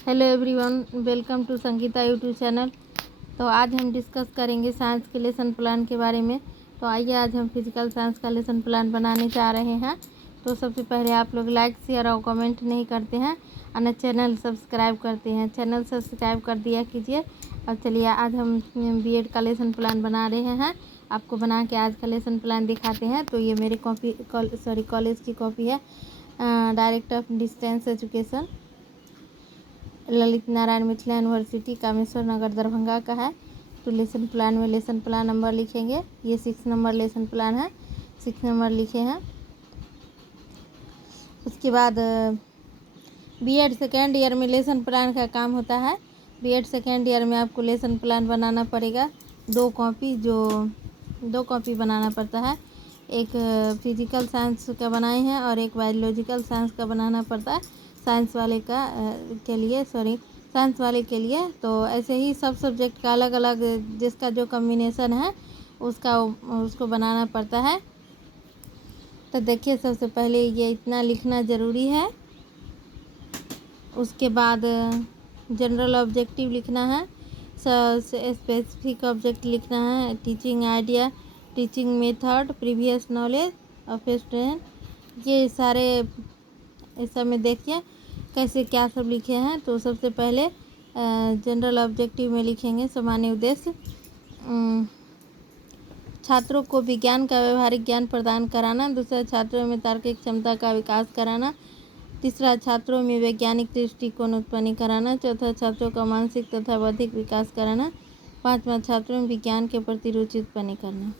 Hello everyone, welcome to Sangeeta YouTube channel. तो आज हम डिस्कस करेंगे साइंस के लेसन प्लान के बारे में। तो आइए आज हम फिजिकल साइंस का लेसन प्लान बनाने जा रहे हैं। तो सबसे पहले आप लोग लाइक शेयर और कमेंट नहीं करते हैं और न चैनल सब्सक्राइब करते हैं। चैनल सब्सक्राइब कर दिया कीजिए। अब चलिए आज हम बीएड का लेसन प्लान बना रहे हैं। आपको बना के आज का लेसन प्लान दिखाते हैं। तो ये मेरी कॉलेज की कॉपी है, director of distance education, Lalit Narayan Mithila university, Kameshwar Nagar, Darbhanga का है। तो लेसन प्लान में लेसन प्लान नंबर लिखेंगे। ये 6 नंबर लेसन प्लान है, 6 नंबर लिखे हैं। उसके बाद बीएड सेकेंड ईयर में लेसन प्लान का काम होता है। बीएड सेकेंड ईयर में आपको लेसन प्लान बनाना पड़ेगा। 2 कॉपी बनाना पड़ता है। एक फिजिकल साइंस का बनाए हैं और एक बायोलॉजिकल साइंस का बनाना पड़ता है। साइंस वाले के लिए तो ऐसे ही सब सब्जेक्ट का अलग अलग जिसका जो कम्बिनेशन है उसको बनाना पड़ता है। तो देखिए, सबसे पहले ये इतना लिखना ज़रूरी है। उसके बाद जनरल ऑब्जेक्टिव लिखना है, स्पेसिफिक ऑब्जेक्ट लिखना है, teaching idea, teaching method, previous knowledge of student. ये सारे इस सब में देखिए कैसे क्या सब लिखे हैं। तो सबसे पहले जनरल ऑब्जेक्टिव में लिखेंगे सामान्य उद्देश्य, छात्रों को विज्ञान का व्यवहारिक ज्ञान प्रदान कराना। दूसरा, छात्रों में तार्किक क्षमता का विकास कराना। तीसरा, छात्रों में वैज्ञानिक दृष्टिकोण उत्पन्न कराना। चौथा, छात्रों का मानसिक तथा बौद्धिक विकास कराना। पाँचवा, छात्रों में विज्ञान के प्रति रुचि उत्पन्न करना।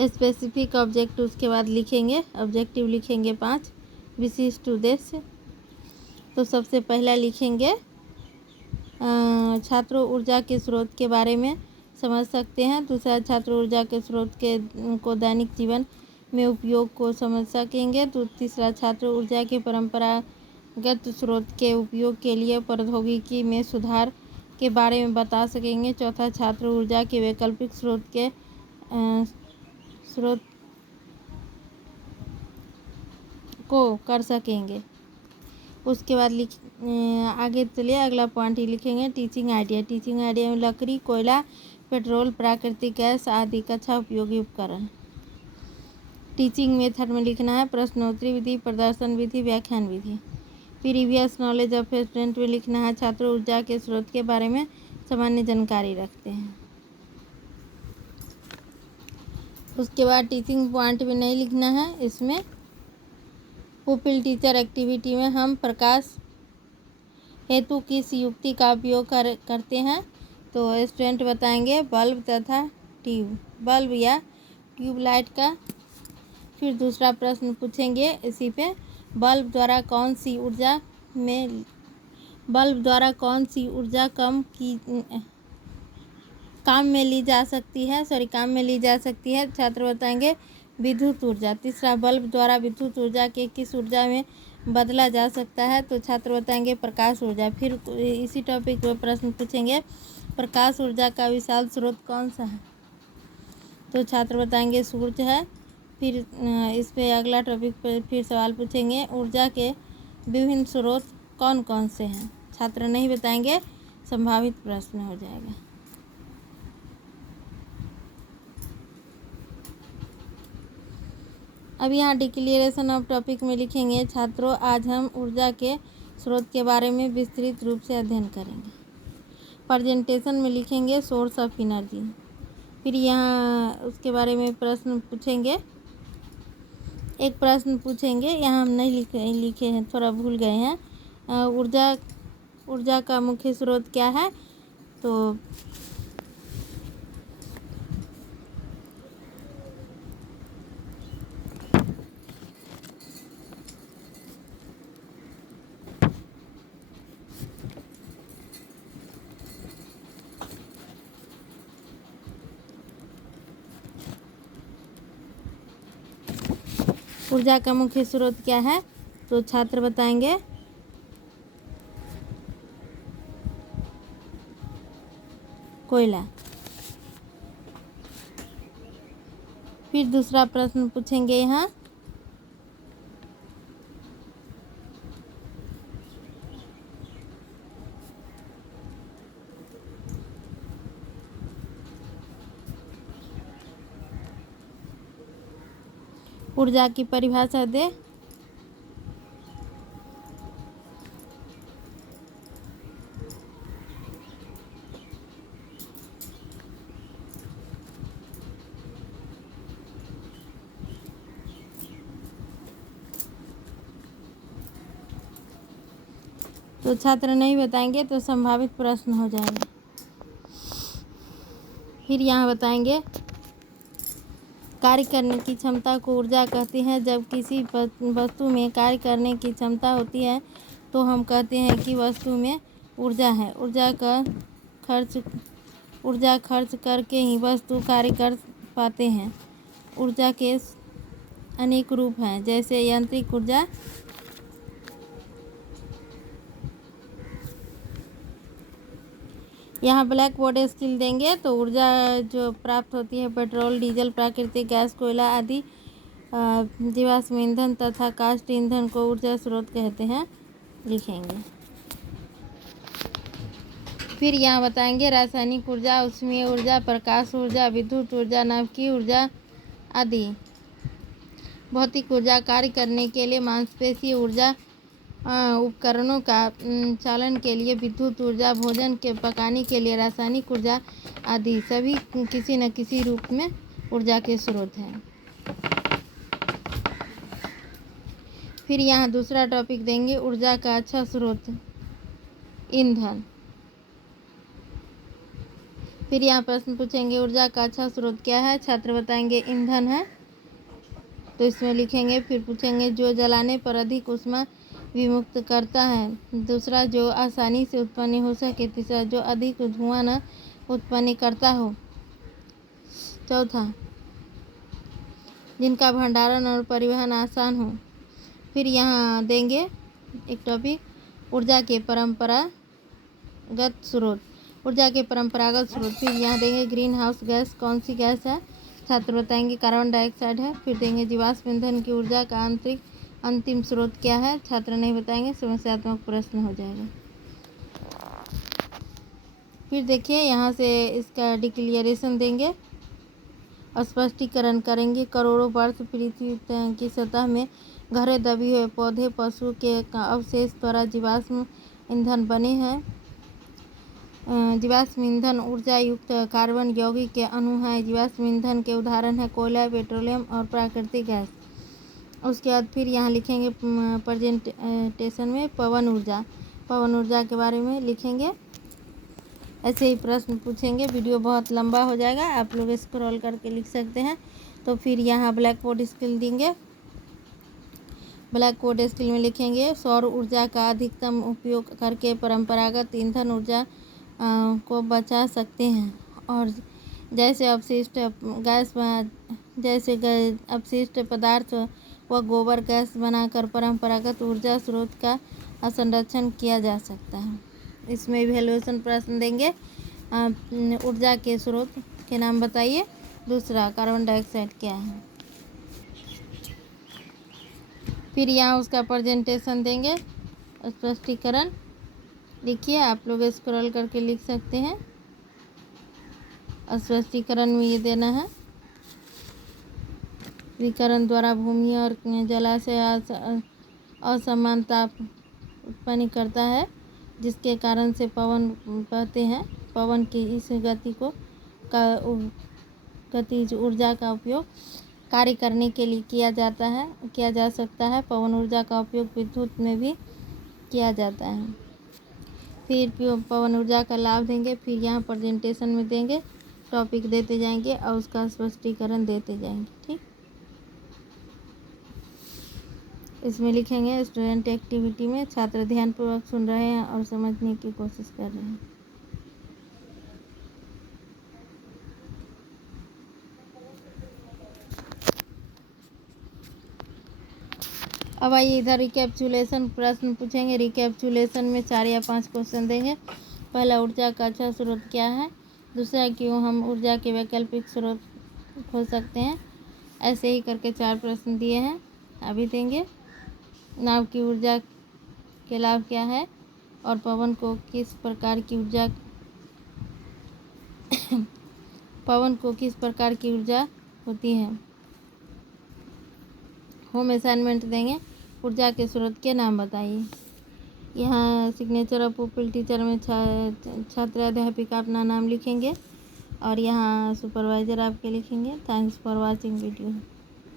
स्पेसिफिक ऑब्जेक्ट उसके बाद लिखेंगे, ऑब्जेक्टिव लिखेंगे 5, विशिष्ट उद्देश्य। तो सबसे पहला लिखेंगे छात्रों ऊर्जा के स्रोत के बारे में समझ सकते हैं। दूसरा, छात्रों ऊर्जा के स्रोत को दैनिक जीवन में उपयोग को समझ सकेंगे। तो तीसरा, छात्रों ऊर्जा के परंपरागत स्रोत के उपयोग के लिए प्रौद्योगिकी में सुधार के बारे में बता सकेंगे। चौथा, छात्रों ऊर्जा के वैकल्पिक स्रोत को कर सकेंगे। उसके बाद आगे चलिए अगला पॉइंट ही लिखेंगे, टीचिंग आइडिया। टीचिंग आइडिया में लकड़ी, कोयला, पेट्रोल, प्राकृतिक गैस आदि कक्षा उपयोगी उपकरण। टीचिंग मेथड में लिखना है प्रश्नोत्तरी विधि, प्रदर्शन विधि, व्याख्यान विधि। प्रीवियस नॉलेज ऑफ स्टूडेंट में लिखना है छात्रों ऊर्जा के स्रोत के बारे में सामान्य जानकारी रखते हैं। उसके बाद टीचिंग पॉइंट में नहीं लिखना है, इसमें पुपिल टीचर एक्टिविटी में हम प्रकाश हेतु किस युक्ति का उपयोग करते हैं। तो स्टूडेंट बताएंगे बल्ब तथा बल्ब या ट्यूबलाइट का। फिर दूसरा प्रश्न पूछेंगे इसी पे, बल्ब द्वारा कौन सी ऊर्जा काम में ली जा सकती है। छात्र बताएंगे विद्युत ऊर्जा। तीसरा, बल्ब द्वारा विद्युत ऊर्जा के किस ऊर्जा में बदला जा सकता है। तो छात्र बताएंगे प्रकाश ऊर्जा। फिर इसी टॉपिक पर प्रश्न पूछेंगे प्रकाश ऊर्जा का विशाल स्रोत कौन सा है। तो छात्र बताएंगे सूर्य है। फिर इस पे अगला टॉपिक पर फिर सवाल पूछेंगे ऊर्जा के विभिन्न स्रोत कौन कौन से हैं। छात्र नहीं बताएंगे, संभावित प्रश्न हो जाएगा। अब यहाँ डिक्लेरेशन ऑफ टॉपिक में लिखेंगे छात्रों आज हम ऊर्जा के स्रोत के बारे में विस्तृत रूप से अध्ययन करेंगे। प्रेजेंटेशन में लिखेंगे सोर्स ऑफ एनर्जी। फिर यहाँ उसके बारे में प्रश्न पूछेंगे, एक प्रश्न पूछेंगे, यहाँ हम नहीं लिखे हैं, थोड़ा भूल गए हैं। ऊर्जा का मुख्य स्रोत क्या है। तो ऊर्जा का मुख्य स्रोत क्या है। तो छात्र बताएंगे कोयला। फिर दूसरा प्रश्न पूछेंगे यहाँ ऊर्जा की परिभाषा दे। तो छात्र नहीं बताएंगे तो संभावित प्रश्न हो जाएगा। फिर यहाँ बताएंगे कार्य करने की क्षमता को ऊर्जा कहते हैं। जब किसी वस्तु में कार्य करने की क्षमता होती है तो हम कहते हैं कि वस्तु में ऊर्जा है। ऊर्जा खर्च करके ही वस्तु कार्य कर पाते हैं। ऊर्जा के अनेक रूप हैं, जैसे यांत्रिक ऊर्जा, यहाँ ब्लैक बोर्ड स्किल देंगे तो ऊर्जा जो प्राप्त होती है पेट्रोल, डीजल, प्राकृतिक गैस, कोयला आदि जीवाश्म ईंधन तथा काष्ठ ईंधन को ऊर्जा स्रोत कहते हैं, लिखेंगे। फिर यहाँ बताएंगे रासायनिक ऊर्जा, ऊष्मीय ऊर्जा, प्रकाश ऊर्जा, विद्युत ऊर्जा, नाभिकीय ऊर्जा आदि। भौतिक ऊर्जा कार्य करने के लिए, मांसपेशीय ऊर्जा उपकरणों का चालन के लिए, विद्युत ऊर्जा भोजन के पकाने के लिए, रासायनिक ऊर्जा आदि सभी किसी न किसी रूप में ऊर्जा के स्रोत हैं। फिर यहाँ दूसरा टॉपिक देंगे ऊर्जा का अच्छा स्रोत, ईंधन। फिर यहाँ प्रश्न पूछेंगे ऊर्जा का अच्छा स्रोत क्या है। छात्र बताएंगे ईंधन है, तो इसमें लिखेंगे। फिर पूछेंगे जो जलाने पर अधिक ऊष्मा विमुक्त करता है। दूसरा जो आसानी से उत्पन्न हो सके। तीसरा जो अधिक धुआं न उत्पन्न करता हो। चौथा जिनका भंडारण और परिवहन आसान हो। फिर यहाँ देंगे एक टॉपिक ऊर्जा के परंपरागत स्रोत। ऊर्जा के परंपरागत स्रोत। फिर यहाँ देंगे ग्रीन हाउस गैस कौन सी गैस है। छात्र बताएंगे कार्बन डाइऑक्साइड है। फिर देंगे जीवाश्म ईंधन की ऊर्जा का अंतिम स्रोत क्या है। छात्र नहीं बताएंगे, समस्यात्मक प्रश्न हो जाएगा। फिर देखिए यहाँ से इसका डिक्लेरेशन देंगे, स्पष्टीकरण करेंगे। करोड़ों वर्ष पृथ्वी की सतह में गहरे दबे हुए पौधे पशु के अवशेष द्वारा जीवाश्म ईंधन बने हैं। जीवाश्म ईंधन ऊर्जा युक्त कार्बन यौगिक के अणु हैं। जीवाश्म ईंधन के उदाहरण है कोयला, पेट्रोलियम और प्राकृतिक गैस। उसके बाद फिर यहाँ लिखेंगे प्रेजेंटेशन में पवन ऊर्जा के बारे में लिखेंगे। ऐसे ही प्रश्न पूछेंगे। वीडियो बहुत लंबा हो जाएगा, आप लोग स्क्रॉल करके लिख सकते हैं। तो फिर यहाँ ब्लैक बोर्ड स्किल देंगे। ब्लैक बोर्ड स्किल में लिखेंगे सौर ऊर्जा का अधिकतम उपयोग करके परंपरागत ईंधन ऊर्जा को बचा सकते हैं। और जैसे अपशिष्ट पदार्थ व गोबर गैस बनाकर परंपरागत ऊर्जा स्रोत का संरक्षण किया जा सकता है। इसमें इवैल्यूएशन प्रश्न देंगे। ऊर्जा के स्रोत के नाम बताइए। दूसरा कार्बन डाइऑक्साइड क्या है। फिर यहाँ उसका प्रेजेंटेशन देंगे, स्पष्टीकरण लिखिए। आप लोग स्क्रॉल करके लिख सकते हैं। स्पष्टीकरण में ये देना है विकिरण द्वारा भूमि और जलाशय असमान ताप उत्पन्न करता है, जिसके कारण से पवन बहते हैं। पवन की इस गतिज ऊर्जा का उपयोग कार्य करने के लिए किया जा सकता है। पवन ऊर्जा का उपयोग विद्युत में भी किया जाता है। फिर पवन ऊर्जा का लाभ देंगे। फिर यहाँ प्रेजेंटेशन में देंगे, टॉपिक देते जाएंगे और उसका स्पष्टीकरण देते जाएंगे। ठीक, इसमें लिखेंगे स्टूडेंट एक्टिविटी में छात्र ध्यानपूर्वक सुन रहे हैं और समझने की कोशिश कर रहे हैं। अब आइए इधर रिकैप्चुलेशन प्रश्न पूछेंगे। रिकैप्चुलेशन में 4 या 5 क्वेश्चन देंगे। पहला ऊर्जा का अच्छा स्रोत क्या है। दूसरा क्यों हम ऊर्जा के वैकल्पिक स्रोत खोज सकते हैं। ऐसे ही करके 4 प्रश्न दिए हैं, अभी देंगे। नाव की ऊर्जा के लाभ क्या है और पवन को किस प्रकार की ऊर्जा होती है। होम असाइनमेंट देंगे। ऊर्जा के स्रोत के नाम बताइए। यहाँ सिग्नेचर ऑफ पुपिल टीचर में छात्र अध्यापिका अपना नाम लिखेंगे और यहाँ सुपरवाइज़र आपके लिखेंगे। Thanks for watching video.